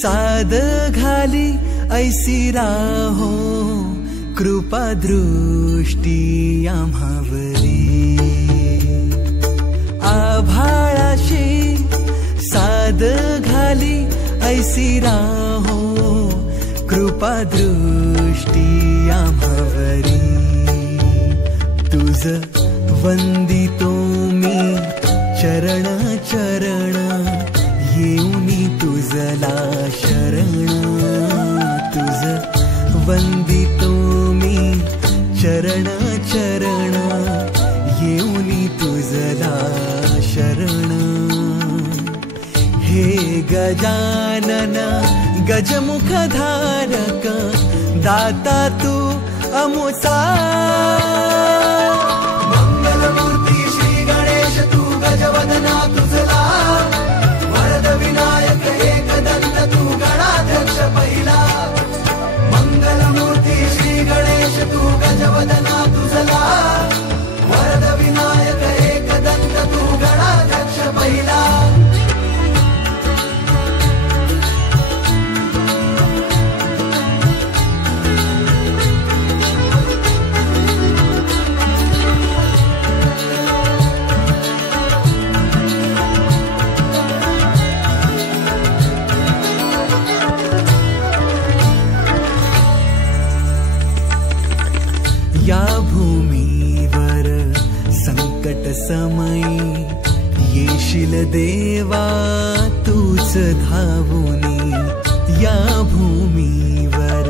साद घाली ऐसी राहो कृपा दृष्टी आम्हावरी आभाळाशी साद घाली ऐसी राहो कृपा दृष्टी आम्हावरी तुझ वंदितो मी चरण चरण येऊनी तुझला शरण तुझ वंदितो मी चरण चरण येऊनी तुझला शरण हे गजानन गजमुख धारक दाता तू अमुसा मंगलमूर्ती श्री गणेश तू गजवदना तुझला वरद विनायक एकदंत तू गणाध्यक्ष पहिला मंगलमूर्ती श्री गणेश तू गजवदना तुझला वरद विनायक एकदंत तू गणाध्यक्ष पहिला या भूमीवर संकट समयी येशील देवा तूच धावूनी या भूमीवर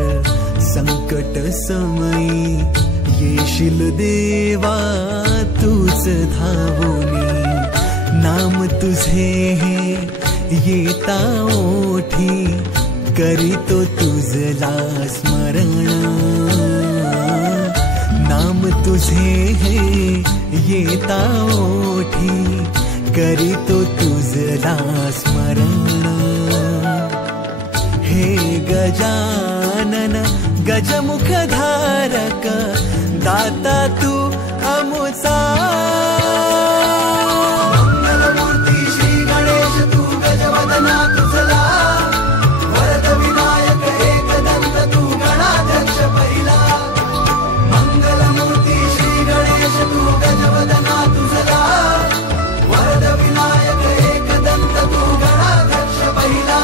संकट समयी येशील देवा तूच धावूनी नाम तुझे हे येता ओठी करीतो तुझला स्मरण नाम तुझे हे येता ओठी करीतो तुझला स्मरण हे गजानन गजमुख धारक दाता तू अमुचा मंगलमूर्ती श्री गणेश तू गजवदना तुझला वरद विनायक एकदंत तू गणाध्यक्ष पहिला मंगलमूर्ती श्री गणेश तू गजवदना तुझला वरद विनायक एकदंत तू गणाध्यक्ष पहिला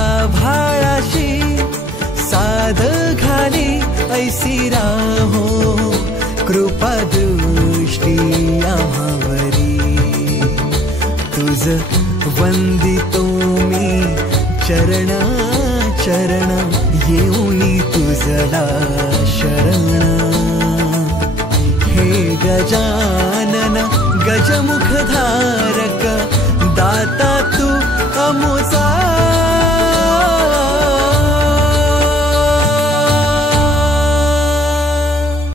आभाळाशी साद घाली ऐसी राहो कृपा दृष्टी आम्हावरी तुझ वंदितो मी चरण चरण येऊनी तुझला शरण हे गजानन गजमुख धारक दाता तू अमुसा